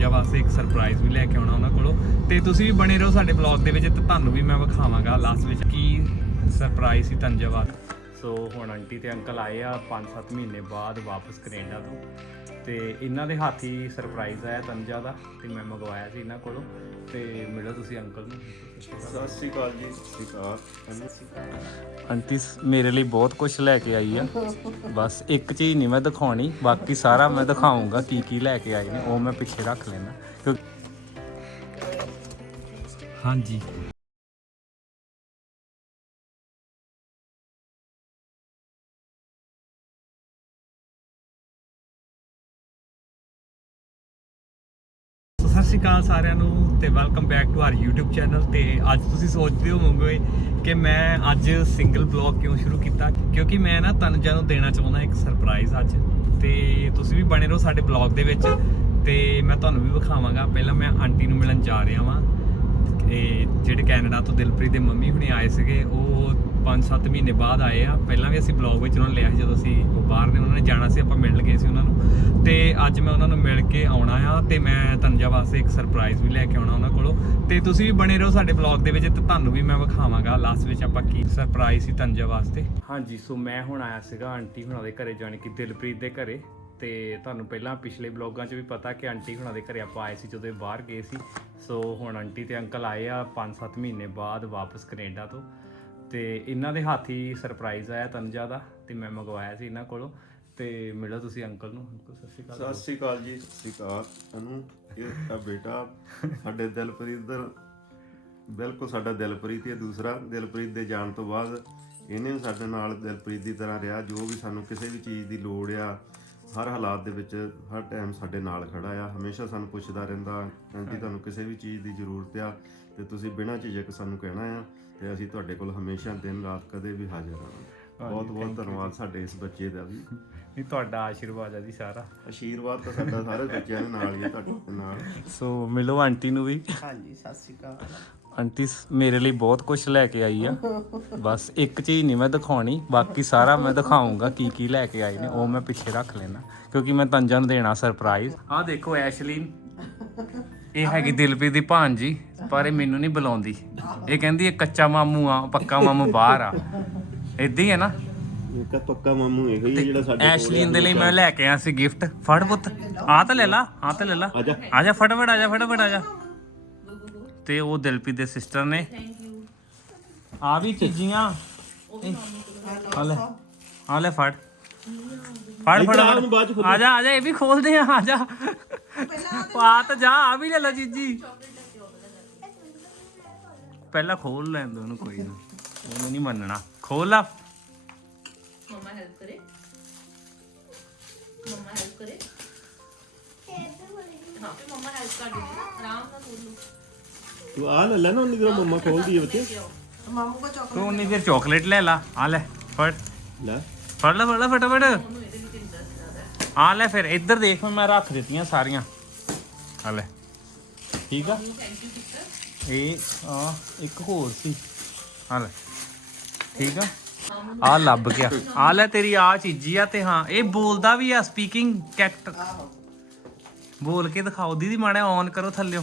ਤੰਜਾ ਵਾਸਤੇ ਇੱਕ ਸਰਪ੍ਰਾਈਜ਼ ਵੀ ਲੈ ਕੇ ਆਉਣਾ ਉਹਨਾਂ ਕੋਲੋਂ। ਤੇ ਤੁਸੀਂ ਵੀ ਬਣੇ ਰਹੋ ਸਾਡੇ ਵਲੌਗ ਦੇ ਵਿੱਚ ਤੇ ਤੁਹਾਨੂੰ ਵੀ ਮੈਂ ਵਿਖਾਵਾਂਗਾ ਲਾਸਟ ਵਿੱਚ ਕੀ ਸਰਪ੍ਰਾਈਜ਼ ਸੀ ਤੰਜਾ ਵਾਸਤੇ ਸੋ ਹੁਣ ਆਂਟੀ ਤੇ ਅੰਕਲ ਆਏ ਆ 5-7 ਮਹੀਨੇ ਬਾਅਦ ਵਾਪਸ ਕੈਨੇਡਾ ਤੋਂ। ਤੇ ਇਹਨਾਂ ਦੇ ਹੱਥ ਹੀ ਸਰਪ੍ਰਾਈਜ਼ ਆਇਆ ਤੰਜਾ ਦਾ ਤੇ ਮੈਂ ਮੰਗਵਾਇਆ ਸੀ ਇਹਨਾਂ ਕੋਲੋਂ। ਤੇ ਮਿਲੋ ਤੁਸੀਂ ਅੰਕਲ ਨੂੰ। ਸਤਿ ਸ਼੍ਰੀ ਅਕਾਲ ਜੀ। ਸਤਿ ਸ਼੍ਰੀ ਅਕਾਲ ਆਂਟੀ, ਮੇਰੇ ਲਈ ਬਹੁਤ ਕੁਝ ਲੈ ਕੇ ਆਈ ਆ। ਬਸ ਇੱਕ ਚੀਜ਼ ਨਹੀਂ ਮੈਂ ਦਿਖਾਉਣੀ, ਬਾਕੀ ਸਾਰਾ ਮੈਂ ਦਿਖਾਉਂਗਾ ਕੀ ਕੀ ਲੈ ਕੇ ਆਈ ਨੇ, ਉਹ ਮੈਂ ਪਿੱਛੇ ਰੱਖ ਲੈਣਾ ਹਾਂਜੀ। ਸਤਿ ਸ਼੍ਰੀ ਅਕਾਲ ਸਾਰਿਆਂ ਨੂੰ ਤੇ welcome back to our YouTube channel ਤੇ ਅੱਜ ਤੁਸੀਂ ਸੋਚਦੇ ਹੋਵੋਗੇ ਕਿ ਮੈਂ ਅੱਜ ਸਿੰਗਲ ਬਲੌਗ ਕਿਉਂ ਸ਼ੁਰੂ ਕੀਤਾ? ਕਿਉਂਕਿ ਮੈਂ ਨਾ ਤਨਜਾ ਨੂੰ ਦੇਣਾ ਚਾਹੁੰਦਾ ਇੱਕ ਸਰਪ੍ਰਾਈਜ਼ ਅੱਜ। ਤੇ ਤੁਸੀਂ ਵੀ ਬਣੇ ਰਹੋ ਸਾਡੇ ਬਲੌਗ ਦੇ ਵਿੱਚ। ਤੇ ਮੈਂ ਤੁਹਾਨੂੰ ਵੀ ਵਿਖਾਵਾਂਗਾ। ਪਹਿਲਾਂ ਮੈਂ ਆਂਟੀ ਨੂੰ ਮਿਲਣ ਜਾ ਰਿਹਾ ਵਾਂ। ਜਿਹੜੇ ਕੈਨੇਡਾ ਤੋਂ ਦਿਲਪ੍ਰੀਤ ਦੇ ਮੰਮੀ ਹੁਣੇ ਆਏ ਸੀਗੇ, ਉਹ 5-7 ਮਹੀਨੇ ਬਾਅਦ ਆਏ ਆ। ਪਹਿਲਾਂ ਵੀ ਅਸੀਂ ਬਲੌਗ ਵਿੱਚ ਉਹਨਾਂ ਨੂੰ ਲਿਆ ਸੀ, ਜਦੋਂ ਅਸੀਂ ਉਹ ਬਾਹਰ ਨੇ, ਉਹਨਾਂ ਨੇ ਜਾਣਾ ਸੀ, ਆਪਾਂ ਮਿਲਣ ਗਏ ਸੀ ਉਹਨਾਂ ਨੂੰ। ਤੇ ਅੱਜ ਮੈਂ ਉਹਨਾਂ ਨੂੰ ਮਿਲ ਕੇ ਆਉਣਾ ਆ ਤੇ ਮੈਂ ਤਨਜਾ ਵਾਸਤੇ ਇੱਕ ਸਰਪ੍ਰਾਈਜ਼ ਵੀ ਲੈ ਕੇ ਆਉਣਾ ਉਹਨਾਂ ਕੋਲੋਂ। ਤੇ ਤੁਸੀਂ ਵੀ ਬਣੇ ਰਹੋ ਸਾਡੇ ਬਲੌਗ ਦੇ ਵਿੱਚ, ਤੇ ਤੁਹਾਨੂੰ ਵੀ ਮੈਂ ਵਿਖਾਵਾਂਗਾ ਲਾਸਟ ਵਿੱਚ ਆਪਾਂ ਕੀ ਸਰਪ੍ਰਾਈਜ਼ ਸੀ ਤਨਜਾ ਵਾਸਤੇ। ਹਾਂਜੀ, ਸੋ ਮੈਂ ਹੁਣ ਆਇਆ ਸੀਗਾ ਆਂਟੀ ਹੁਣਾਂ ਦੇ ਘਰੇ, ਜਾਣੀ ਕਿ ਦਿਲਪ੍ਰੀਤ ਦੇ ਘਰੇ। ਤੇ ਤੁਹਾਨੂੰ ਪਹਿਲਾਂ ਪਿਛਲੇ ਬਲੌਗਾਂ 'ਚ ਵੀ ਪਤਾ ਕਿ ਆਂਟੀ ਹੁਣਾਂ ਦੇ ਘਰੇ ਆਪਾਂ ਆਏ ਸੀ ਜਦੋਂ ਇਹ ਬਾਹਰ ਗਏ ਸੀ। ਸੋ ਹੁਣ ਆਂਟੀ ਤੇ ਅੰਕਲ ਆਏ ਆ 5-7 ਮਹੀਨੇ ਬਾਅਦ ਵਾਪਸ ਕੈਨੇਡਾ ਤੋਂ। ਤੇ ਇਹਨਾਂ ਦੇ ਹੱਥ ਹੀ ਸਰਪ੍ਰਾਈਜ਼ ਆਇਆ ਤੰਜਾ ਦਾ ਤੇ ਮੈਂ ਮੰਗਵਾਇਆ ਸੀ ਇਹਨਾਂ ਕੋਲੋਂ। ਤੇ ਮਿਲੋ ਤੁਸੀਂ ਅੰਕਲ ਨੂੰ। ਅੰਕਲ ਸਤਿ ਸ਼੍ਰੀ ਅਕਾਲ ਸਤਿ ਸ਼੍ਰੀ ਅਕਾਲ ਜੀ। ਸਤਿ ਸ਼੍ਰੀ ਅਕਾਲ। ਅਨੂ ਇਹ ਆ ਬੇਟਾ। ਸਾਡੇ ਦਿਲਪ੍ਰੀਤ ਦਾ ਬਿਲਕੁਲ ਸਾਡਾ ਦਿਲਪ੍ਰੀਤ ਹੀ ਹੈ ਦੂਸਰਾ। ਦਿਲਪ੍ਰੀਤ ਦੇ ਜਾਣ ਤੋਂ ਬਾਅਦ ਇਹਨੇ ਵੀ ਸਾਡੇ ਨਾਲ ਦਿਲਪ੍ਰੀਤ ਦੀ ਤਰ੍ਹਾਂ ਰਿਹਾ। ਜੋ ਵੀ ਸਾਨੂੰ ਕਿਸੇ ਵੀ ਚੀਜ਼ ਦੀ ਲੋੜ ਆ ਹਰ ਹਾਲਾਤ ਦੇ ਵਿੱਚ ਹਰ ਟਾਈਮ ਸਾਡੇ ਨਾਲ ਖੜਾ ਆ ਹਮੇਸ਼ਾ ਸਾਨੂੰ ਪੁੱਛਦਾ ਰਹਿੰਦਾ ਆਂਟੀ ਤੁਹਾਨੂੰ ਕਿਸੇ ਵੀ ਚੀਜ਼ ਦੀ ਜ਼ਰੂਰਤ ਆ ਤੇ ਤੁਸੀਂ ਬਿਨਾਂ ਝਿਜਕ ਸਾਨੂੰ ਕਹਿਣਾ ਆ ਤੇ ਅਸੀਂ ਤੁਹਾਡੇ ਕੋਲ ਹਮੇਸ਼ਾ ਦਿਨ ਰਾਤ ਕਦੇ ਵੀ ਹਾਜ਼ਰ ਹਾਂ ਬਹੁਤ ਬਹੁਤ ਧੰਨਵਾਦ ਸਾਡੇ ਇਸ ਬੱਚੇ ਦਾ ਵੀ। ਇਹ ਤੁਹਾਡਾ ਆਸ਼ੀਰਵਾਦ ਹੈ ਜੀ ਸਾਰਾ। ਆਸ਼ੀਰਵਾਦ ਤਾਂ ਸਾਡਾ ਸਾਰੇ ਬੱਚਿਆਂ ਦੇ ਨਾਲ ਹੀ ਹੈ ਤੁਹਾਡੇ ਨਾਲ। ਸੋ ਮਿਲੋ ਆਂਟੀ ਨੂੰ ਵੀ। ਹਾਂਜੀ ਸਤਿ ਸ਼੍ਰੀ ਅਕਾਲ। ਆਂਟੀ ਮੇਰੇ ਲਈ ਬਹੁਤ ਕੁਝ ਲੈ ਕੇ ਆਈ ਆ। ਬਸ ਇੱਕ ਚੀਜ਼ ਨਹੀਂ ਮੈਂ ਦਿਖਾਉਣੀ ਬਾਕੀ ਸਾਰਾ ਮੈਂ ਦਿਖਾਉਂਗਾ ਕੀ ਕੀ ਲੈ ਕੇ ਆਈ ਨੇ ਉਹ ਮੈਂ ਪਿੱਛੇ ਰੱਖ ਲੈਣਾ ਕਿਉਂਕਿ ਮੈਂ ਤੰਜਾ ਨੂੰ ਦੇਣਾ ਸਰਪ੍ਰਾਈਜ਼ ਆਹ ਦੇਖੋ ਐਸ਼ਲੀਨ ਇਹ ਹੈਗੀ ਦਿਲਪ੍ਰੀਤ ਦੀ ਭਾਂਜੀ ਪਰ ਇਹ ਮੈਨੂੰ ਨਹੀਂ ਬੁਲਾਉਂਦੀ। ਇਹ ਕਹਿੰਦੀ ਇਹ ਕੱਚਾ ਮਾਮੂ ਆ ਪੱਕਾ ਮਾਮੂ ਬਾਹਰ ਆ। ਇਦਾਂ ਹੀ ਹੈ ਨਾ? ਇੱਕ ਪੱਕਾ ਮਾਮੂ ਇਹੋ ਹੀ ਹੈ ਜਿਹੜਾ ਸਾਡੇ ਐਸ਼ਲੀਨ ਦੇ ਲਈ ਮੈਂ ਲੈ ਕੇ ਆਇਆ ਸੀ ਗਿਫਟ ਫੜ ਪੁੱਤ ਆ ਤਾਂ ਲੈ ਲਾ ਆ ਤਾਂ ਲੈ। ਆ ਜਾ ਫਟਾਫਟ ਆ ਜਾ ਫਟਾਫਟ ਆ ਜਾ। ਤੇ ਉਹ ਦਿਲਪੀ ਦੇ ਸਿਸਟਰ ਨੇ। ਆ ਵੀ ਚੀਜ਼ੀਆਂ। ਹਾਲੇ ਹਾਲੇ ਫੜ। ਫੜ ਫੜ। ਆ ਜਾ ਆ ਜਾ ਇਹ ਵੀ ਖੋਲਦੇ ਆ ਆ ਜਾ। ਪਾ ਜਾ ਆ ਵੀ ਲੈ ਲੈ ਚੀਜ਼ੀ ਪਹਿਲਾਂ ਖੋਲ ਲੈਂਦੇ ਉਹਨੂੰ ਕੋਈ ਨਾ। ਉਹਨੂੰ ਨਹੀਂ ਮੰਨਣਾ। ਖੋਲ ਲਾ। ਮਮਾ ਹੈਲਪ ਕਰੇ। ਮਮਾ ਹੈਲਪ ਕਰੇ। ਹਾਂ ਮਮਾ ਹੈਲਪ ਕਰ ਦੇ ਆਰਾਮ ਨਾਲ ਖੋਲ ਲਓ। लो ਤੂੰ ਆ ਲੈ ਲੈ ਨਾ ਉਹਨੀ ਜਿਹੜਾ ਮੰਮਾ ਖੋਲਦੀ ਹੈ ਬੱਚੇ। ਮਾਮੂ ਕੋ ਚੌਕ ਤੂੰ ਉਨੀ ਦੇਰ ਚਾਕਲੇਟ ਲੈ ਲਾ ਆ ਲੈ ਫੜ। ਲੈ। ਫੜ ਲੈ ਫੜ ਲੈ ਫਟਾਫਟ। ਆ ਲੈ ਫਿਰ ਇੱਧਰ ਦੇਖ ਮੈਂ ਰੱਖ ਦਿੱਤੀਆਂ ਸਾਰੀਆਂ। ਆ ਲੈ। ਠੀਕ ਆ? ਇਹ ਆ ਇੱਕ ਹੋਰ ਸੀ। ਆ ਲੈ। ਠੀਕ ਆ? ਆ ਲੱਭ ਗਿਆ। ਆ ਲੈ ਤੇਰੀ ਆ ਚੀਜ਼ੀ ਆ ਤੇ ਹਾਂ ਇਹ ਬੋਲਦਾ ਵੀ ਆ ਸਪੀਕਿੰਗ ਕੈਕਟ ਬੋਲ ਕੇ ਦਿਖਾਓ ਦੀਦੀ ਮਾੜਾ ਔਨ ਕਰੋ ਥੱਲਿਓ।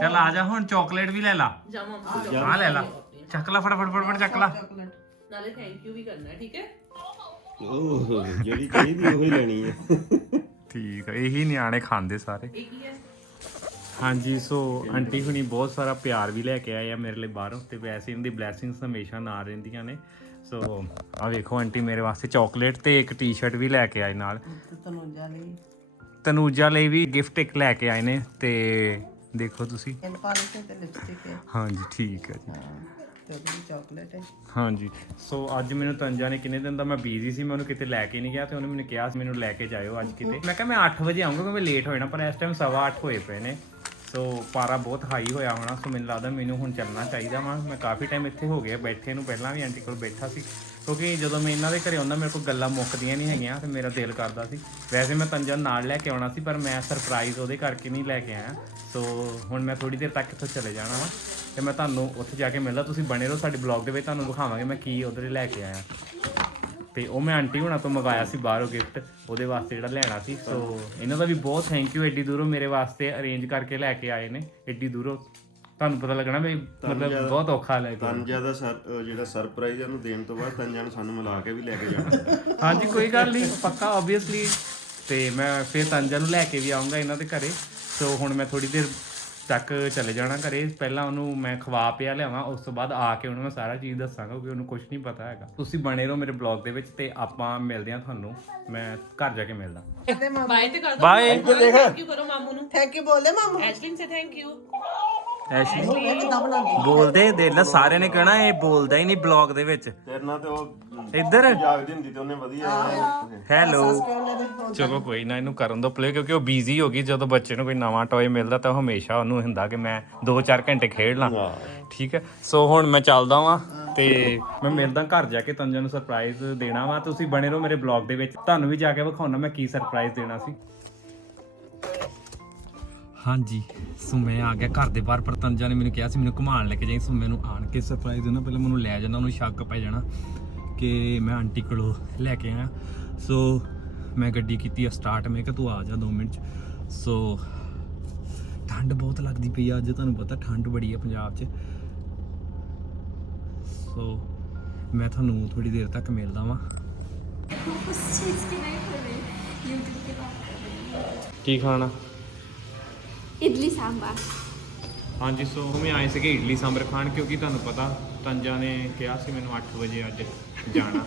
ਚਲ ਆ ਜਾ ਹੁਣ ਚਾਕਲੇਟ ਵੀ ਲੈ ਲਾ। ਜਾ ਮਮਾ ਆ ਲੈ ਲਾ। ਚੱਕ ਲਾ ਫਟਾਫਟ ਫਟਾਫਟ ਚੱਕ ਲਾ। ਨਾਲੇ ਥੈਂਕ ਯੂ ਵੀ ਕਰਨਾ ਠੀਕ ਹੈ? ਓਹ ਜਿਹੜੀ ਚਾਹੀਦੀ ਉਹੀ ਲੈਣੀ ਹੈ ਠੀਕ ਆ ਇਹੀ ਨਿਆਣੇ ਖਾਂਦੇ ਸਾਰੇ। ਇਹ ਕੀ ਹੈ? ਹਾਂਜੀ ਸੋ ਆਂਟੀ ਹੁਣੀ ਬਹੁਤ ਸਾਰਾ ਪਿਆਰ ਵੀ ਲੈ ਕੇ ਆਏ ਆ ਮੇਰੇ ਲਈ ਬਾਹਰੋਂ ਤੇ ਵੈਸੇ ਇਹਨਾਂ ਦੀ ਬਲੇਸਿੰਗਸ ਹਮੇਸ਼ਾ ਨਾਲ ਰਹਿੰਦੀਆਂ ਨੇ। ਸੋ ਆ ਵੇਖੋ ਆਂਟੀ ਮੇਰੇ ਵਾਸਤੇ ਚਾਕਲੇਟ ਤੇ ਇੱਕ ਟੀ-ਸ਼ਰਟ ਵੀ ਲੈ ਕੇ ਆਏ ਨਾਲ। ਤੇ ਤੈਨੂੰ ਜਾ ਲਈ। ਤਨੂਜਾ ਲਈ ਵੀ ਗਿਫਟ ਇੱਕ ਲੈ ਕੇ ਆਏ ਨੇ ਤੇ ਦੇਖੋ ਤੁਸੀਂ। ਇਹ ਪਾਲਿਸ਼ ਤੇ ਲਿਪਸਟਿਕ ਹੈ। ਹਾਂਜੀ ਠੀਕ ਹੈ ਜੀ। ਹਾਂ ਤੇ ਉਹਦੀ ਚਾਕਲੇਟ ਹੈ। ਹਾਂਜੀ ਸੋ ਅੱਜ ਮੈਨੂੰ ਤੰਜਾ ਨੇ ਕਿੰਨੇ ਦਿਨ ਦਾ ਮੈਂ ਬਿਜ਼ੀ ਸੀ ਮੈਂ ਉਹਨੂੰ ਕਿਤੇ ਲੈ ਕੇ ਨਹੀਂ ਗਿਆ ਤੇ ਉਹਨੇ ਮੈਨੂੰ ਕਿਹਾ ਸੀ ਮੈਨੂੰ ਲੈ ਕੇ ਜਾਇਓ ਅੱਜ ਕਿਤੇ। ਮੈਂ ਕਿਹਾ ਮੈਂ 8 ਵਜੇ ਆਉਂਗਾ ਕਿਉਂਕਿ ਲੇਟ ਹੋ ਜਾਣਾ ਪਰ ਇਸ ਟਾਈਮ ਸਵਾ ਅੱਠ ਹੋਏ ਪਏ ਨੇ। ਸੋ ਪਾਰਾ ਬਹੁਤ ਹਾਈ ਹੋਇਆ ਹੋਣਾ ਸੋ ਮੈਨੂੰ ਲੱਗਦਾ ਮੈਨੂੰ ਹੁਣ ਚੱਲਣਾ ਚਾਹੀਦਾ ਵਾ। ਮੈਂ ਕਾਫੀ ਟਾਈਮ ਇੱਥੇ ਹੋ ਗਿਆ ਬੈਠੇ ਨੂੰ ਪਹਿਲਾਂ ਵੀ ਆਂਟੀ ਕੋਲ ਬੈਠਾ ਸੀ। ਕਿਉਂਕਿ ਜਦੋਂ ਮੈਂ ਇਹਨਾਂ ਦੇ ਘਰੇ ਆਉਂਦਾ, ਮੇਰੇ ਕੋਲ ਗੱਲਾਂ ਮੁੱਕਦੀਆਂ ਨਹੀਂ ਹੈਗੀਆਂ ਤੇ ਮੇਰਾ ਦਿਲ ਕਰਦਾ ਸੀ। ਵੈਸੇ ਮੈਂ ਤੰਜਨ ਨਾਲ ਲੈ ਕੇ ਆਉਣਾ ਸੀ, ਪਰ ਮੈਂ ਸਰਪ੍ਰਾਈਜ਼ ਉਹਦੇ ਕਰਕੇ ਨਹੀਂ ਲੈ ਕੇ ਆਇਆ। ਸੋ ਹੁਣ ਮੈਂ ਥੋੜੀ ਦੇਰ ਤੱਕ ਇੱਥੋਂ ਚਲੇ ਜਾਣਾ ਵਾ ਤੇ ਮੈਂ ਤੁਹਾਨੂੰ ਉੱਥੇ ਜਾ ਕੇ ਮਿਲਦਾ। ਤੁਸੀਂ ਬਣੇ ਰਹੋ ਸਾਡੇ ਬਲੌਗ ਦੇ ਵਿੱਚ, ਤੁਹਾਨੂੰ ਦਿਖਾਵਾਂਗੇ ਮੈਂ ਕੀ ਉਧਰ ਲੈ ਕੇ ਆਇਆ। ਤੇ ਉਹ ਮੈਂ ਆਂਟੀ ਹੁਣਾਂ ਤੋਂ ਮੰਗਾਇਆ ਸੀ ਬਾਹਰੋਂ ਗਿਫਟ ਉਹਦੇ ਵਾਸਤੇ ਜਿਹੜਾ ਲੈਣਾ ਸੀ। ਸੋ ਇਹਨਾਂ ਦਾ ਵੀ ਬਹੁਤ ਥੈਂਕ ਯੂ ਐਡੀ ਦੂਰੋਂ ਮੇਰੇ ਵਾਸਤੇ ਅਰੇਂਜ ਕਰਕੇ ਲੈ ਕੇ ਆਏ ਨੇ, ਐਡੀ ਦੂਰੋਂ। ਤੁਹਾਨੂੰ ਪਤਾ ਲੱਗਣਾ ਵੀ ਮਤਲਬ ਬਹੁਤ ਔਖਾ ਲੈ ਕੇ। ਤੰਜਾ ਦਾ ਸਰ ਅਹ ਜਿਹੜਾ ਸਰਪ੍ਰਾਈਜ਼ ਇਹਨੂੰ ਦੇਣ ਤੋਂ ਬਾਅਦ ਤੰਜਾ ਨੂੰ ਸਾਨੂੰ ਮਿਲਾ ਕੇ ਵੀ ਲੈ ਕੇ ਜਾਣਾ। ਹਾਂਜੀ ਕੋਈ ਗੱਲ ਨਹੀਂ ਪੱਕਾ ਆਬਵੀਅਸਲੀ ਤੇ ਮੈਂ ਫਿਰ ਤੰਜਾ ਨੂੰ ਲੈ ਕੇ ਵੀ ਆਉਂਗਾ ਇਹਨਾਂ ਦੇ ਘਰੇ। ਸੋ ਹੁਣ ਮੈਂ ਥੋੜੀ ਦੇਰ ਤੱਕ ਚਲੇ ਜਾਣਾ ਘਰੇ। ਪਹਿਲਾਂ ਉਹਨੂੰ ਮੈਂ ਖਵਾ ਪਿਆ ਲਿਆਵਾਂ ਉਸ ਤੋਂ ਬਾਅਦ ਆ ਕੇ ਉਹਨੂੰ ਮੈਂ ਸਾਰਾ ਚੀਜ਼ ਦੱਸਾਂਗਾ ਕਿਉਂਕਿ ਉਹਨੂੰ ਕੁਝ ਨਹੀਂ ਪਤਾ ਹੈਗਾ। ਤੁਸੀਂ ਬਣੇ ਰਹੋ ਮੇਰੇ ਬਲੌਗ ਦੇ ਵਿੱਚ ਤੇ ਆਪਾਂ ਮਿਲਦੇ ਹਾਂ ਤੁਹਾਨੂੰ। ਮੈਂ ਘਰ ਜਾ ਕੇ ਮਿਲਦਾ। ਬਾਏ ਤੇ ਕਰ ਦੋ। ਬਾਏ ਥੈਂਕ ਯੂ ਕਰੋ ਮਾਮੂ ਨੂੰ। ਥੈਂਕ ਯੂ ਬੋਲਦੇ ਮਾਮੂ। ਐਸ਼ਲਿਨ ਸੇ ਥੈਂਕ ਯੂ ਐਸ਼ੀ ਇਹ ਕਿੱਦਾਂ ਬਣਾਉਂਦੀ ਬੋਲਦੇ ਦੇ ਲੈ ਸਾਰਿਆਂ ਨੇ ਕਹਿਣਾ ਇਹ ਬੋਲਦਾ ਹੀ ਨਹੀਂ ਬਲੌਗ ਦੇ ਵਿੱਚ। ਤੇਰੇ ਨਾਲ ਤੇ ਉਹ ਇੱਧਰ। ਜਾਗਦੀ ਹੁੰਦੀ ਤੇ ਉਹਨੇ ਵਧੀਆ ਹੈਲੋ। ਚਲੋ ਕੋਈ ਨਾ ਇਹਨੂੰ ਕਰਨ ਦੋ ਪਲੇ ਕਿਉਂਕਿ ਉਹ ਬੀਜ਼ੀ ਹੋ ਗਈ। ਜਦੋਂ ਬੱਚੇ ਨੂੰ ਕੋਈ ਨਵਾਂ ਟੌਏ ਮਿਲਦਾ ਤਾਂ ਹਮੇਸ਼ਾ ਉਹਨੂੰ ਹੁੰਦਾ ਕਿ ਮੈਂ 2-4 ਘੰਟੇ ਖੇਡ ਲਾਂ। ਠੀਕ ਹੈ? ਸੋ ਹੁਣ ਮੈਂ ਚੱਲਦਾ ਵਾਂ ਤੇ ਮੈਂ ਮਿਲਦਾ ਘਰ ਜਾ ਕੇ ਤੰਜਨ ਨੂੰ ਸਰਪ੍ਰਾਈਜ਼ ਦੇਣਾ ਵਾ। ਤੁਸੀਂ ਬਣੇ ਰਹੋ ਮੇਰੇ ਬਲੌਗ ਦੇ ਵਿੱਚ। ਤੁਹਾਨੂੰ ਵੀ ਜਾ ਕੇ ਵਿਖਾਉਣਾ ਮੈਂ ਕੀ ਸਰਪ੍ਰਾਈਜ਼ ਦੇਣਾ ਸੀ। ਹਾਂਜੀ ਸੋ ਮੈਂ ਆ ਗਿਆ ਘਰ ਦੇ ਬਾਹਰ ਪਰਤੰਜਾ ਨੇ ਮੈਨੂੰ ਕਿਹਾ ਸੀ ਮੈਨੂੰ ਘੁਮਾਣ ਲੈ ਕੇ ਜਾਈ ਸੋ ਮੈਨੂੰ ਆਣ ਕੇ ਸਰਪ੍ਰਾਈਜ਼ ਦੇਣਾ। ਪਹਿਲਾਂ ਮੈਨੂੰ ਲੈ ਜਾਣਾ ਉਹਨੂੰ ਸ਼ੱਕ ਪੈ ਜਾਣਾ ਕਿ ਮੈਂ ਆਂਟੀ ਕੋਲੋਂ ਲੈ ਕੇ ਆਇਆ। ਸੋ ਮੈਂ ਗੱਡੀ ਕੀਤੀ ਸਟਾਰਟ ਮੈਂ ਕਿ ਤੂੰ ਆ ਜਾ 2 ਮਿੰਟ ਚ। ਸੋ ਠੰਡ ਬਹੁਤ ਲੱਗਦੀ ਪਈ ਆ ਅੱਜ ਤੁਹਾਨੂੰ ਪਤਾ ਠੰਡ ਬੜੀ ਆ ਪੰਜਾਬ 'ਚ। ਸੋ ਮੈਂ ਤੁਹਾਨੂੰ ਥੋੜੀ ਦੇਰ ਤੱਕ ਮਿਲਦਾ ਵਾਂ। ਕੀ ਖਾਣਾ? इडली सांभर ਹਾਂਜੀ ਸੋ ਮੈਂ ਆਏ ਸੀਗੇ ਇਡਲੀ ਸਾਂਬਰ ਖਾਣ ਕਿਉਂਕਿ ਤੁਹਾਨੂੰ ਪਤਾ ਤੰਜਾ ਨੇ ਕਿਹਾ ਸੀ ਮੈਨੂੰ 8 ਵਜੇ ਅੱਜ ਜਾਣਾ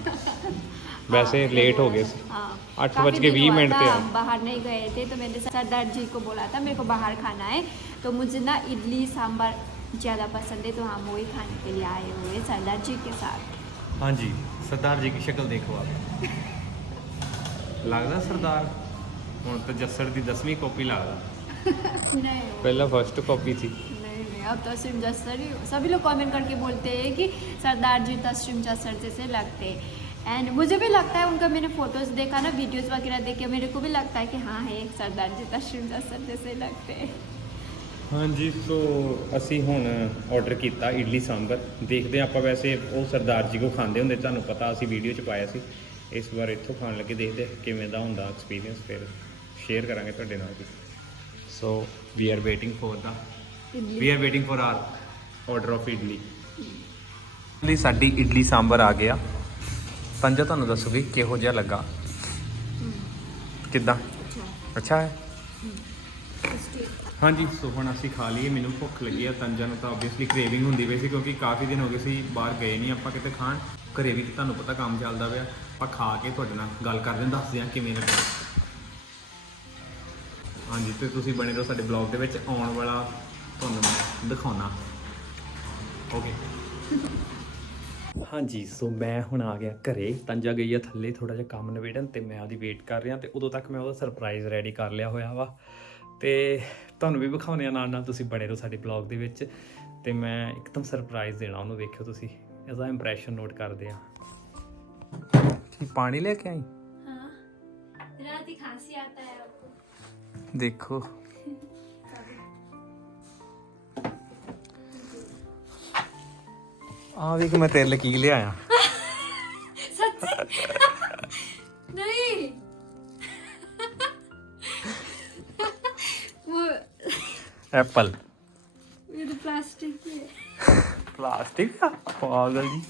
ਵੈਸੇ ਲੇਟ हो गए ਸੀ हाँ आठ काफी बज के दिन बीस हुआ मिनट था, थे हम बाहर नहीं गए थे तो मैंने सरदार जी को बोला था मेरे को बाहर खाना है तो मुझे ना इडली सांभर ज़्यादा पसंद है तो हम वही खाने के लिए आए हुए हैं सरदार जी के साथ ਹਾਂਜੀ ਸਰਦਾਰ ਜੀ की शक्ल देखो आप ਲੱਗਦਾ ਸਰਦਾਰ ਹੁਣ ਤਾਂ ਜੱਸੜ ਦੀ 10ਵੀਂ ਕਾਪੀ ਲੱਗਦਾ नहीं ਪਹਿਲਾਂ ਫਰਸਟ ਕਾਪੀ ਸੀ नहीं नहीं अब तस्वीम जसर ही सभी लोग कमेंट करके बोलते हैं कि सरदार जी तस्वीम जसर जैसे लगते हैं एंड मुझे भी लगता है उनका मैंने फोटोज देखा ना वीडियोस वगैरह देखे मेरे को भी लगता है कि हाँ है सरदार जी तस्वीम जसर जैसे लगते हैं ਹਾਂਜੀ ਸੋ ਅਸੀਂ ਹੁਣ ਆਰਡਰ ਕੀਤਾ ਇਡਲੀ ਸਾਂਬਰ ਦੇਖਦੇ ਹਾਂ ਆਪਾਂ ਵੈਸੇ ਉਹ ਸਰਦਾਰ ਜੀ ਕੋ ਖਾਂਦੇ ਹੁੰਦੇ ਤੁਹਾਨੂੰ ਪਤਾ ਅਸੀਂ ਵੀਡੀਓ 'ਚ ਪਾਇਆ ਸੀ ਇਸ ਵਾਰ ਇੱਥੋਂ ਖਾਣ ਲੱਗੇ ਦੇਖਦੇ ਹਾਂ ਕਿਵੇਂ ਦਾ ਹੁੰਦਾ ਐਕਸਪੀਰੀਅੰਸ ਫਿਰ ਸ਼ੇਅਰ ਕਰਾਂਗੇ ਤੁਹਾਡੇ ਨਾਲ ਵੀ so we are waiting for the we are waiting for our order of idli ਲਈ ਸਾਡੀ ਇਡਲੀ ਸਾਂਬਰ ਆ ਗਿਆ। ਪੰਜਾ ਤੁਹਾਨੂੰ ਦੱਸੋਗੇ ਕਿਹੋ ਜਿਹਾ ਲੱਗਾ? ਕਿੱਦਾਂ? ਅੱਛਾ। ਹੈ? ਹਾਂਜੀ ਸੋ ਹੁਣ ਅਸੀਂ ਖਾ ਲਈਏ ਮੈਨੂੰ ਭੁੱਖ ਲੱਗੀ ਆ ਤੰਜਾ ਨੂੰ ਤਾਂ ਆਬਵੀਅਸਲੀ ਕ੍ਰੇਵਿੰਗ ਹੁੰਦੀ ਪਈ ਸੀ ਕਿਉਂਕਿ ਕਾਫੀ ਦਿਨ ਹੋ ਗਏ ਸੀ ਬਾਹਰ ਗਏ ਨਹੀਂ ਆਪਾਂ ਕਿਤੇ ਖਾਣ। ਘਰੇ ਵੀ ਤੁਹਾਨੂੰ ਪਤਾ ਕੰਮ ਚੱਲਦਾ ਪਿਆ ਆਪਾਂ ਖਾ ਕੇ ਤੁਹਾਡੇ ਨਾਲ ਗੱਲ ਕਰਦੇ ਹਾਂ ਦੱਸਦੇ ਹਾਂ ਕਿਵੇਂ ਲੱਗਾ। ਹਾਂਜੀ ਤੇ ਤੁਸੀਂ ਬਣੇ ਰਹੋ ਸਾਡੇ ਬਲੌਗ ਦੇ ਵਿੱਚ ਆਉਣ ਵਾਲਾ ਤੁਹਾਨੂੰ ਮੈਂ ਦਿਖਾਉਣਾ ਓਕੇ ਹਾਂਜੀ ਸੋ ਮੈਂ ਹੁਣ ਆ ਗਿਆ ਘਰੇ ਤੰਜਾ ਗਈ ਆ ਥੱਲੇ ਥੋੜਾ ਜਿਹਾ ਕੰਮ ਨਵੇੜਨ ਤੇ ਮੈਂ ਉਹਦੀ ਵੇਟ ਕਰ ਰਿਹਾ ਤੇ ਉਦੋਂ ਤੱਕ ਮੈਂ ਉਹਦਾ ਸਰਪ੍ਰਾਈਜ਼ ਰੈਡੀ ਕਰ ਲਿਆ ਹੋਇਆ ਵਾ ਤੇ ਤੁਹਾਨੂੰ ਵੀ ਵਿਖਾਉਣੇ ਆ ਨਾਲ ਨਾਲ ਤੁਸੀਂ ਬਣੇ ਰਹੋ ਸਾਡੇ ਬਲੌਗ ਦੇ ਵਿੱਚ ਤੇ ਮੈਂ ਇੱਕਦਮ ਸਰਪ੍ਰਾਈਜ਼ ਦੇਣਾ ਉਹਨੂੰ ਵੇਖਿਓ ਤੁਸੀਂ ਇਹਦਾ ਇੰਪ੍ਰੈਸ਼ਨ ਨੋਟ ਕਰਦੇ ਆ ਕੀ ਪਾਣੀ ਲੈ ਕੇ ਆਈ हाँ रात ही खांसी आता है आपको देखो। आ भी मैं तेरे की ले आया। एप्पल। ये तो प्लास्टिक है। प्लास्टिक? पागल जी।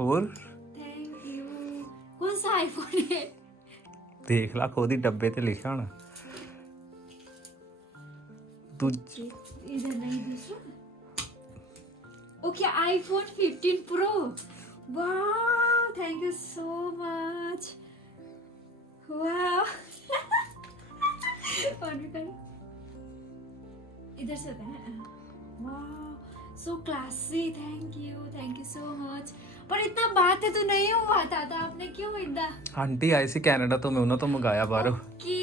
ਹੋਰ थैंक यू कौन सा आईफोन है ਦੇਖ ਲਾ ਖੋਦੀ ਡੱਬੇ ਤੇ ਲਿਖਿਆ ਹੋਣਾ ਤੂੰ इधर नहीं दूसरा okay iPhone 15 pro wow thank you so much wow और भी करो इधर से होता है wow so classy thank you thank you so much पर इतना बातें तो नहीं हुआ था तो आपने क्यों इतना ਆਂਟੀ ਆਏ ਸੀ ਕੈਨੇਡਾ ਤੋਂ ਮੈਂ ਉਹਨਾਂ ਤੋਂ ਮੰਗਾਇਆ ਬਾਹਰੋਂ की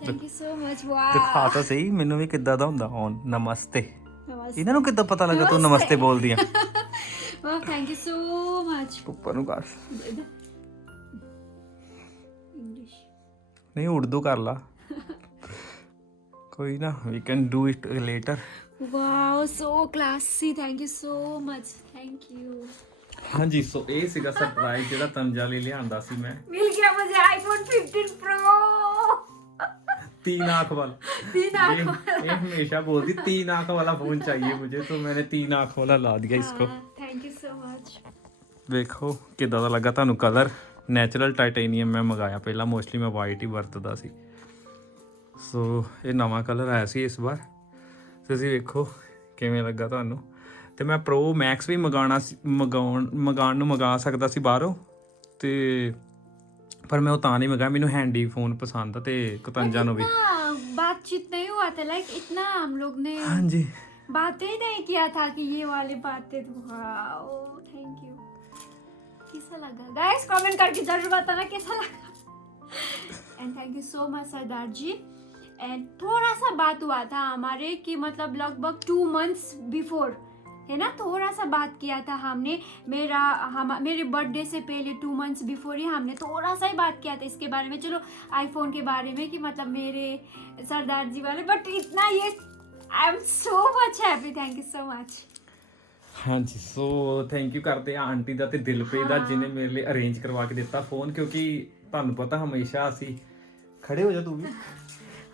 थैंक यू सो मच ਦਿਖਾ वाह ਤਾਂ ਸਹੀ ਮੈਨੂੰ ਵੀ ਕਿੱਦਾਂ ਦਾ ਹੁੰਦਾ ਔਨ ਨਮਸਤੇ नमस्ते ਇਹਨਾਂ ਨੂੰ ਕਿੱਦਾਂ ਪਤਾ ਲੱਗਾ ਤੂੰ ਨਮਸਤੇ ਬੋਲਦੀ ਆ वाह थैंक यू सो मच ਉੱਪਰ ਨੂੰ ਕਰ इंग्लिश ਨਹੀਂ ਉਰਦੂ ਕਰ ਲਾ ਕੋਈ ਨਾ we can do it later wow so classy thank you so much thank you ਹਾਂਜੀ ਸੋ ਇਹ ਸੀਗਾ ਸਰਪ੍ਰਾਈਜ਼ ਜਿਹੜਾ ਤੰਜਾ ਲਈ ਲਿਆਂਦਾ ਸੀ ਮੈਂ मिल गया मुझे आईफोन 15 प्रो तीन आंख वाला तीन आंख ये, ये हमेशा बोलती तीन आंख वाला फोन चाहिए मुझे तो मैंने तीन आंख वाला ला दिया इसको थैंक यू सो मच ਵੇਖੋ ਕਿੱਦਾਂ ਦਾ ਲੱਗਾ ਤੁਹਾਨੂੰ ਕਲਰ ਨੈਚੁਰਲ ਟਾਈਟੇਨੀਅਮ ਮੈਂ ਮੰਗਾਇਆ ਪਹਿਲਾਂ ਮੋਸਟਲੀ ਮੈਂ ਵਾਈਟ ਹੀ ਵਰਤਦਾ ਸੀ ਸੋ ਇਹ ਨਵਾਂ ਕਲਰ ਆਇਆ ਸੀ ਇਸ ਵਾਰ ਤੁਸੀਂ ਵੇਖੋ ਕਿਵੇਂ ਲੱਗਾ ਤੁਹਾਨੂੰ ਤੇ ਮੈਂ ਪ੍ਰੋ ਮੈਕਸ ਵੀ ਮੰਗਾਉਣਾ ਸੀ ਮੰਗਾਉਣ ਮੰਗਾਉਣ ਨੂੰ ਮੰਗਾ ਸਕਦਾ ਸੀ ਬਾਹਰੋਂ ਤੇ ਪਰ ਮੈਂ ਉਹ ਤਾਂ ਨਹੀਂ ਮੰਗਾਇਆ ਮੈਨੂੰ ਹੈਂਡੀ ਫੋਨ ਪਸੰਦ ਆ ਤੇ 51 ਨੂੰ ਵੀ इतना बातचीत नहीं हुआ था लाइक इतना हम लोग ने ਹਾਂਜੀ बातें ही नहीं किया था कि ये वाली बातें तो वाओ थैंक यू कैसा लगा गाइस कमेंट करके जरूर बताना कैसा लगा and thank you so much Sardar ji and थोड़ा सा बात हुआ था हमारे कि मतलब लगभग टू मंथ्स बिफोर है ना थोड़ा सा बात किया था हमने मेरा हम मेरे बर्थडे से पहले टू मंथ्स बिफोर ही हमने थोड़ा सा ही बात किया था इसके बारे में चलो आईफोन के बारे में कि मतलब मेरे सरदार जी वाले बट इतना ये I am so much happy thank you so much ਹਾਂਜੀ ਸੋ ਥੈਂਕ ਯੂ ਕਰਦੇ ਆ ਆਂਟੀ ਦਾ ਤੇ ਦਿਲਪ੍ਰੀਤ ਦਾ ਜਿਨੇ ਮੇਰੇ ਲਈ ਅਰੇਂਜ ਕਰਵਾ ਕੇ ਦਿੱਤਾ ਫੋਨ ਕਿਉਂਕਿ ਤੁਹਾਨੂੰ ਪਤਾ ਹਮੇਸ਼ਾ ਅਸੀਂ ਖੜੇ ਹੋ ਜਾ ਤੂੰ ਵੀ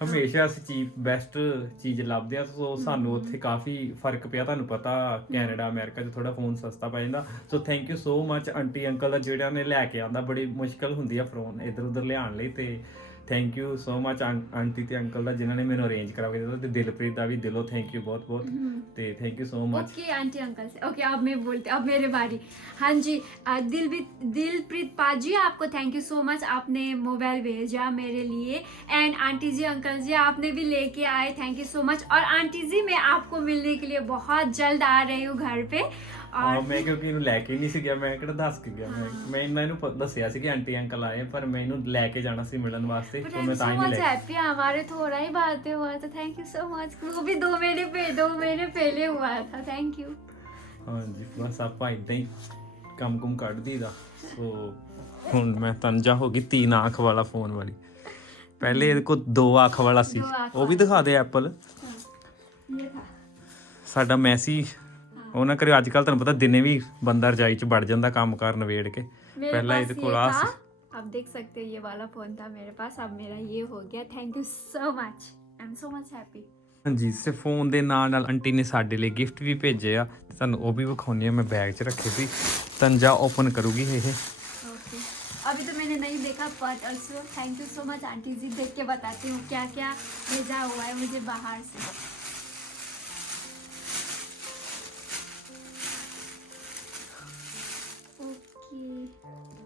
ਹਮੇਸ਼ਾ ਅਸੀਂ ਬੈਸਟ ਚੀਜ਼ ਲੱਭਦੇ ਆ ਸੋ ਸਾਨੂੰ ਉੱਥੇ ਕਾਫੀ ਫ਼ਰਕ ਪਿਆ ਤੁਹਾਨੂੰ ਪਤਾ ਕੈਨੇਡਾ ਅਮਰੀਕਾ 'ਚ ਥੋੜਾ ਫੋਨ ਸਸਤਾ ਪੈ ਜਾਂਦਾ। So thank you so much aunty uncle ਦਾ ਜਿਹੜਾ ਨੇ ਲੈ ਕੇ ਆਂਦਾ ਬੜੀ ਮੁਸ਼ਕਲ ਹੁੰਦੀ ਆ ਫੋਨ ਇਧਰ ਉਧਰ ਲਿਆਉਣ ਲਈ ਤੇ thank you so much aunty ਤੇ ਅੰਕਲ ਦਾ ਜਿਨ੍ਹਾਂ ਨੇ ਮੈਨੂੰ ਅਰੇਂਜ ਕਰਵਾ ਕੇ ਦਿੱਤਾ ਤੇ ਦਿਲਪ੍ਰੀਤ ਦਾ ਵੀ ਦਿਲੋਂ ਥੈਂਕ ਯੂ ਬਹੁਤ ਬਹੁਤ ਤੇ thank you so much okay aunty uncle से ओके अब मैं बोलती अब मेरे बारी हाँ जी अ, दिलप्रीत दिलप्रीत पाजी आपको थैंक यू सो मच आपने मोबाइल भेजा मेरे लिए एंड आंटी जी अंकल जी आपने भी लेके आए थैंक यू सो मच और आंटी जी मैं आपको मिलने के लिए बहुत जल्द आ रही हूँ घर पे ਹਾਂ और ਮੈਂ ਕਿਉਂਕਿ ਇਹਨੂੰ ਲੈ ਕੇ ਨਹੀਂ ਸੀ ਗਿਆ ਮੈਂ ਕਿਹੜਾ ਦੱਸ ਕੇ ਗਿਆ ਮੈਂ ਮੈਂ ਇਹਨਾਂ ਨੂੰ ਪ- ਦੱਸਿਆ ਸੀ ਕਿ ਆਂਟੀ ਅੰਕਲ ਆਏ ਪਰ ਮੈਂ ਇਹਨੂੰ ਲੈ ਕੇ ਜਾਣਾ ਸੀ ਮਿਲਣ ਵਾਸਤੇ But तो I'm मैं so ਤਾਂ ही नहीं much ले happy हमारे थोड़ा ही बातें हुआ था थैंक यू सो मच वो भी दो महीने पे दो महीने पहले हुआ था थैंक यू ਹਾਂਜੀ ਬਸ ਆਪਾਂ ਇਦਾਂ ਹੀ ਕੰਮ ਕੁਮ ਕੱਢ ਦੀਦਾ ਸੋ ਹੁਣ ਮੈਂ ਤੰਜਾ ਹੋ ਗਈ ਤੀਨ ਅੱਖ ਵਾਲਾ ਫੋਨ ਵਾਲੀ ਪਹਿਲੇ ਇਹਦੇ ਕੋਲ ਦੋ ਅੱਖ ਵਾਲਾ ਸੀ ਦੋ ਅੱਖ ਉਹ ਵੀ ਦਿਖਾ ਦੇ ਐਪਲ ये था ਸਾਡਾ ਮੈਸੀ ਉਹ ਨਾ ਕਰਿਓ ਅੱਜ ਕੱਲ ਤੁਹਾਨੂੰ ਪਤਾ ਦਿਨੇ ਵੀ ਬੰਦਾ ਰਜਾਈ 'ਚ ਵੜ ਜਾਂਦਾ ਕੰਮ ਕਰ ਨਵੇੜ ਕੇ मेरे ਪਹਿਲਾਂ पास ਇਹਦੇ ये ਕੋਲ ਆ था ਸੀ आप देख सकते हो ये वाला फोन था मेरे पास अब मेरा ये हो गया thank you so much I am so much happy ਹਾਂਜੀ ਸੇ ਫੋਨ ਦੇ ਨਾਲ ਨਾਲ ਆਂਟੀ ਨੇ ਸਾਡੇ ਲਈ ਗਿਫਟ ਵੀ ਭੇਜੇ ਆ ਤੇ ਤੁਹਾਨੂੰ ਉਹ ਵੀ ਵਿਖਾਉਣੀ ਆ ਮੈਂ ਬੈਗ 'ਚ ਰੱਖੇ ਸੀ ਤੰਜਾ ਓਪਨ ਕਰੂਗੀ ਇਹ ओके अभी तो मैंने नहीं देखा but also thank you so much aunty जी देख के बताती हूँ क्या क्या भेजा हुआ है मुझे बाहर से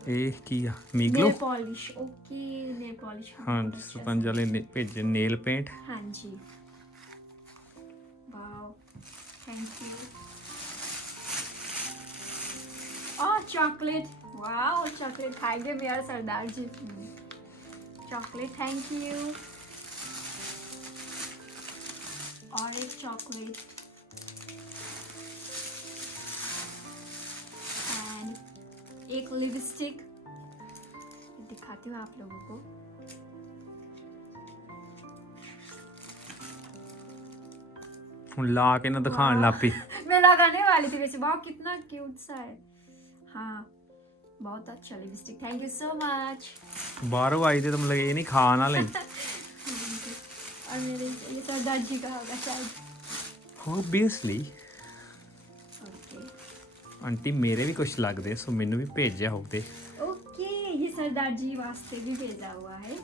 ਇਹ ਕੀ ਆ ਮੀਗਲੋ nail polish okay nail polish ਹਾਂਜੀ ਸਤੰਜਾ ਨੇ ਭੇਜੇ ਨੇਲ ਪੇਂਟ हाँ जी wow thank you oh chocolate wow chocolate खाएंगे मेरा सरदार जी चॉकलेट थैंक यू और एक चॉकलेट एक लिपस्टिक दिखाती हूँ आप लोगों को ला के ना दिखाने हाँ। लापी मैं लगाने वाली थी वैसे वाह कितना क्यूट सा है हाँ बहुत अच्छा lipstick thank you so much बाहरों आई थी तुम लगे ये नहीं खा ना लें और मेरे ये सरदार जी का होगा शायद ऑब्वियसली ਆਂਟੀ ਮੇਰੇ ਵੀ ਕੁਝ ਲੱਗਦੇ ਸੋ ਮੈਨੂੰ ਵੀ ਭੇਜਿਆ ਹੋਵੇ ओके ये सरदार जी वास्ते भी भेजा हुआ है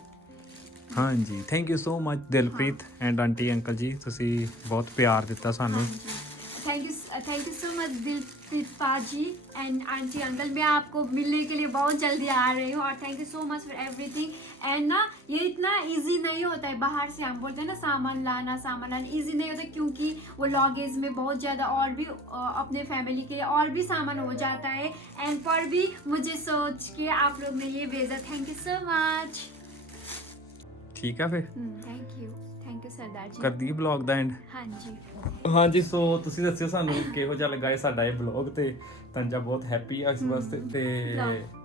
ਹਾਂਜੀ thank you so much Dilpreet and aunty uncle ਜੀ ਤੁਸੀਂ ਬਹੁਤ ਪਿਆਰ ਦਿੱਤਾ ਸਾਨੂੰ हाँ जी thank you thank you so much Dilpreet ji and aunty uncle मैं आपको मिलने के लिए बहुत जल्दी आ रही हूँ और thank you so much for everything and ना, ये इतना इजी नहीं होता है। बाहर से हम बोलते हैं ना, सामान लाना सामान लाना इजी नहीं होता क्योंकि वो लॉगेज में बहुत ज़्यादा और भी अपने फैमिली के लिए और भी सामान हो जाता है। एंड पर भी मुझे सोच के आप लोग ने ये भेजा। थैंक यू सो मच ਠੀਕ ਆ ਫਿਰ? Thank you thank you Sardar ji. ਕਰਦੀ ਬਲੌਗ ਦਾ ਐਂਡ ਹਾਂਜੀ। ਹਾਂਜੀ ਸੋ ਤੁਸੀਂ ਦੱਸਿਓ ਸਾਨੂੰ ਕਿਹੋ ਜਿਹਾ ਲੱਗਾ ਇਹ ਸਾਡਾ ਇਹ ਬਲੌਗ ਤੇ। ਤੰਜਾ ਬਹੁਤ ਹੈਪੀ ਆ ਇਸ ਵਾਸਤੇ ਤੇ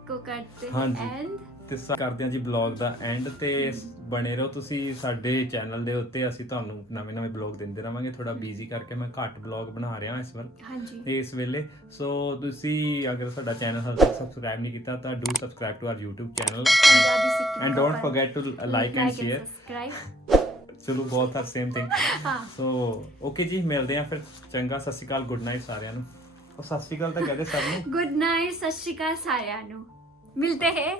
ਕੋ ਕਰਤੇ ਐਂਡ ਤੇ ਕਰਦੇ ਹਾਂ ਜੀ ਬਲੌਗ ਦਾ ਐਂਡ ਤੇ ਬਣੇ ਰਹੋ ਤੁਸੀਂ ਸਾਡੇ ਚੈਨਲ ਦੇ ਉੱਤੇ ਅਸੀਂ ਤੁਹਾਨੂੰ ਨਵੇਂ-ਨਵੇਂ ਬਲੌਗ ਦਿੰਦੇ ਰਵਾਂਗੇ। ਥੋੜਾ ਬੀਜ਼ੀ ਕਰਕੇ ਮੈਂ ਘੱਟ ਬਲੌਗ ਬਣਾ ਰਿਹਾ ਇਸ ਵਾਰ। ਹਾਂਜੀ। ਤੇ ਇਸ ਵੇਲੇ ਸੋ ਤੁਸੀਂ ਅਗਰ ਸਾਡਾ ਚੈਨਲ ਹਾਲ ਤੱਕ ਸਬਸਕ੍ਰਾਈਬ ਨਹੀਂ ਕੀਤਾ ਤਾਂ do subscribe to our YouTube channel Punjabi Sikhi and don't forget to like and share subscribe ਚਲੋ ਬਹੁਤ ਆ ਸੇਮ ਥਿੰਗ ਸੋ ਓਕੇ ਜੀ ਮਿਲਦੇ ਆ ਫਿਰ। ਚੰਗਾ ਸਤਿ ਸ਼੍ਰੀ ਅਕਾਲ ਗੁੱਡ ਨਾਈਟ ਸਾਰਿਆਂ ਨੂੰ। ਉਹ ਸਤਿ ਸ਼੍ਰੀ ਅਕਾਲ ਤਾਂ ਕਹਦੇ ਸਭ ਨੂੰ। ਗੁੱਡ ਨਾਈਟ ਸਤਿ ਸ਼੍ਰੀ ਅਕਾਲ ਸਾਰਿਆਂ ਨੂੰ। ਮਿਲਤੇ ਹੈ।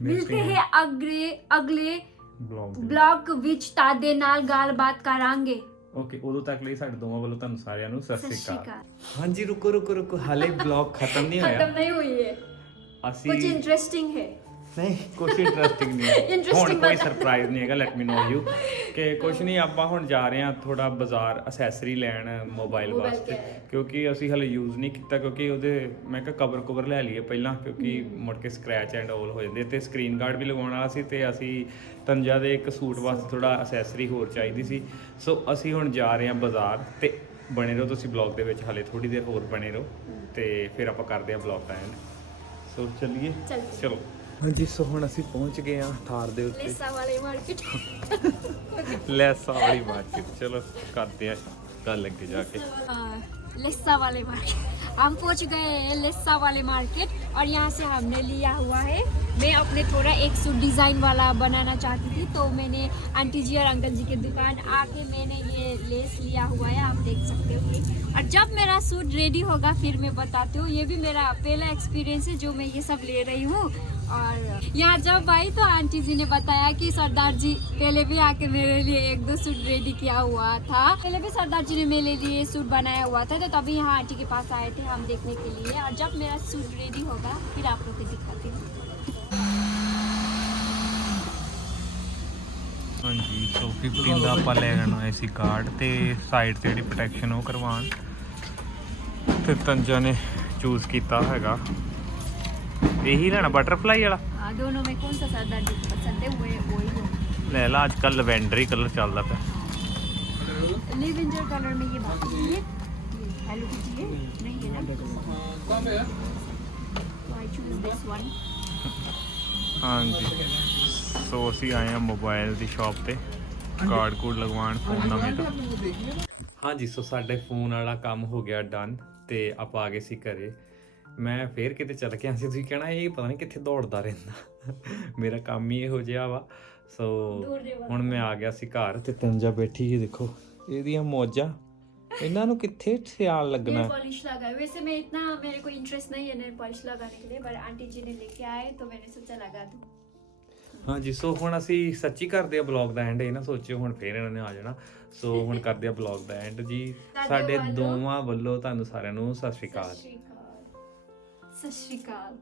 हैं। ਹੈ। ਅਗਲੇ ਅਗਲੇ ਬਲੌਗ ਬਲੌਗ ਵਿੱਚ ਤਾਦੇ ਨਾਲ ਗੱਲਬਾਤ ਕਰਾਂਗੇ। ਓਕੇ ਉਦੋਂ ਤੱਕ ਲਈ ਸਾਡੇ ਦੋਵਾਂ ਵੱਲੋਂ ਤੁਹਾਨੂੰ ਸਾਰਿਆਂ ਨੂੰ ਸਤਿ ਸ਼੍ਰੀ ਅਕਾਲ। ਹਾਂਜੀ ਰੁਕੋ ਰੁਕੋ ਰੁਕੋ ਹਾਲੇ ਬਲੌਗ ਖਤਮ ਨਹੀਂ ਹੋਇਆ। ਖਤਮ ਨਹੀਂ ਹੋਈ ਹੈ ਅਸੀਂ ਕੁਝ ਇੰਟਰਸਟਿੰਗ ਹੈ। ਨਹੀਂ। ਕੁਝ ਇੰਟਰਸਟਿੰਗ ਨਹੀਂ Interesting ਹੁਣ ਕੋਈ ਸਰਪ੍ਰਾਈਜ਼ ਨਹੀਂ ਹੈਗਾ ਲੈਟ ਮੀ ਨੋ ਯੂ ਕਿ ਕੁਝ ਨਹੀਂ ਆਪਾਂ ਹੁਣ ਜਾ ਰਹੇ ਹਾਂ ਥੋੜਾ ਬਾਜ਼ਾਰ ਅਸੈਸਰੀ ਲੈਣ ਮੋਬਾਈਲ Mobile ਵਾਸਤੇ? ਕਿਉਂਕਿ ਅਸੀਂ ਹਲੇ ਯੂਜ਼ ਨਹੀਂ ਕੀਤਾ ਕਿਉਂਕਿ ਉਹਦੇ ਮੈਂ ਕਿਹਾ ਕਵਰ ਕਵਰ ਲੈ ਲਈਏ ਪਹਿਲਾਂ ਕਿਉਂਕਿ ਮੁੜ ਕੇ ਸਕ੍ਰੈਚ ਐਂਡ ਆਲ ਹੋ ਜਾਂਦੇ ਤੇ ਸਕਰੀਨ ਗਾਰਡ ਵੀ ਲਗਾਉਣ ਵਾਲਾ ਸੀ ਤੇ ਅਸੀਂ ਤੰਜਾ ਦੇ ਇੱਕ ਸੂਟ ਵਾਸਤੇ ਥੋੜਾ ਅਸੈਸਰੀ ਹੋਰ ਚਾਹੀਦੀ ਸੀ। ਸੋ ਅਸੀਂ ਹੁਣ ਜਾ ਰਹੇ ਹਾਂ ਬਾਜ਼ਾਰ ਤੇ ਬਣੇ ਰਹੋ ਤੁਸੀਂ ਬਲੌਗ ਦੇ ਵਿੱਚ ਹਲੇ ਥੋੜੀ ਦੇਰ ਹੋਰ ਬਣੇ ਰਹੋ। ਤੇ ਫਿਰ ਆਪਾਂ ਕਰਦੇ ਹਾਂ ਬਲੌਗ ਦਾ ਐਂਡ ਸੋ ਚੱਲੀਏ। ਚੱਲੀਏ। ਚਲੋ। ਹਾਂਜੀ ਸੋ ਹੁਣ ਅਸੀਂ ਪਹੁੰਚ ਗਏ ਹਾਂ ਥਾਰ ਦੇ ਉੱਤੇ ਲੇਸਾ ਵਾਲੇ ਮਾਰਕੀਟ ਲੈਸਾ ਵਾਲੀ ਮਾਰਕੀਟ ਚਲੋ ਕਰਦੇ ਆ ਗੱਲ ਅੱਗੇ ਜਾ ਕੇ लेस्सा वाले मार्केट हम पहुंच गए हैं लेस्सा वाले मार्केट और यहाँ से हमने लिया हुआ है मैं अपने थोड़ा एक सूट डिज़ाइन वाला बनाना चाहती थी तो मैंने आंटी जी और अंकल जी की दुकान आके मैंने ये लेस लिया हुआ है आप देख सकते हो ये और जब मेरा सूट रेडी होगा फिर मैं बताती हूँ ये भी मेरा पहला एक्सपीरियंस है जो मैं ये सब ले रही हूँ और यहाँ जब आई तो आंटी जी ने बताया कि सरदार जी पहले भी आके मेरे लिए एक दो सूट रेडी किया हुआ था पहले भी सरदार जी ने मेरे लिए सूट बनाया हुआ था तो तभी यहाँ आंटी के पास आए थे हम देखने के लिए और जब मेरा सूट रेडी होगा फिर आप लोग को दिखाती हूँ ਹਾਂਜੀ ਸੋ 15 ਦਾ ਆਪਾਂ ਲੈਣ ਆਏ ਸੀ ਕਾਰਡ ਤੇ ਸਾਈਡ ਤੇ ਜਿਹੜੀ ਪ੍ਰੋਟੈਕਸ਼ਨ ਉਹ ਕਰਵਾਉਣ ਤੇ ਤੰਜਾ ਨੇ ਚੂਜ਼ ਕੀਤਾ ਹੈਗਾ ਇਹੀ ਲੈਣਾ ਬਟਰਫਲਾਈ ਵਾਲਾ हाँ दोनों में कौन सा सरदार जी को पसंद है वो वही हो ਲੈ ਲਾ ਅੱਜ ਕੱਲ ਲਵੈਂਡਰ ਹੀ ਕਲਰ ਚੱਲਦਾ ਪਿਆ लिविंजर कलर में ये बात है ये हेलो किटी है नहीं है ना तो आई चूज दिस वन ਹਾਂਜੀ ਸੋ ਅਸੀਂ ਆਏ ਆ ਮੋਬਾਈਲ ਦੀ ਸ਼ਾਪ ਤੇ ਕਾਰਡ ਕੋਡ ਲਗਵਾਉਣ ਫੋਨ ਨਵੇਂ ਦਾ ਹਾਂਜੀ ਸੋ ਸਾਡੇ ਫੋਨ ਵਾਲਾ ਕੰਮ ਹੋ ਗਿਆ ਡਨ ਤੇ ਆਪਾਂ ਆ ਗਏ ਸੀ ਘਰੇ ਮੈਂ ਫੇਰ ਕਿਤੇ ਚੱਲ ਗਿਆ ਸੀ ਤੁਸੀਂ ਕਹਿਣਾ ਇਹ ਪਤਾ ਨਹੀਂ ਕਿੱਥੇ ਦੌੜਦਾ ਰਹਿੰਦਾ ਮੇਰਾ ਕੰਮ ਹੀ ਇਹੋ ਜਿਹਾ ਵਾ ਸੋ ਹੁਣ ਮੈਂ ਆ ਗਿਆ ਸੀ ਘਰ ਤੇ ਤੰਜਾ ਬੈਠੀ ਹੈ ਦੇਖੋ ਇਹਦੀਆਂ ਮੌਜਾਂ ਇਹਨਾਂ ਨੂੰ ਕਿੱਥੇ ਸਿਆਲ ਲੱਗਣਾ नेल पॉलिश लगा है वैसे मैं इतना मेरे को इंटरेस्ट नहीं है नेल पॉलिश लगाने के लिए पर आंटी जी ने लेके आए तो मैंने सोचा लगा दूं ਹਾਂਜੀ ਸੋ ਹੁਣ ਅਸੀਂ ਸੱਚੀ ਕਰਦੇ ਆ ਬਲੌਗ ਦਾ ਐਂਡ ਇਹ ਨਾ ਸੋਚਿਓ ਹੁਣ ਫੇਰ ਇਹਨਾਂ ਨੇ ਆ ਜਾਣਾ ਸੋ ਹੁਣ ਕਰਦੇ ਆ ਬਲੌਗ ਦਾ ਐਂਡ ਜੀ ਸਾਡੇ ਵੱਲੋਂ- ਦੋਵਾਂ ਵੱਲੋਂ ਤੁਹਾਨੂੰ ਸਾਰਿਆਂ ਨੂੰ ਸਤਿ ਸ਼੍ਰੀ ਅਕਾਲ ਸਤਿ ਸ਼੍ਰੀ ਅਕਾਲ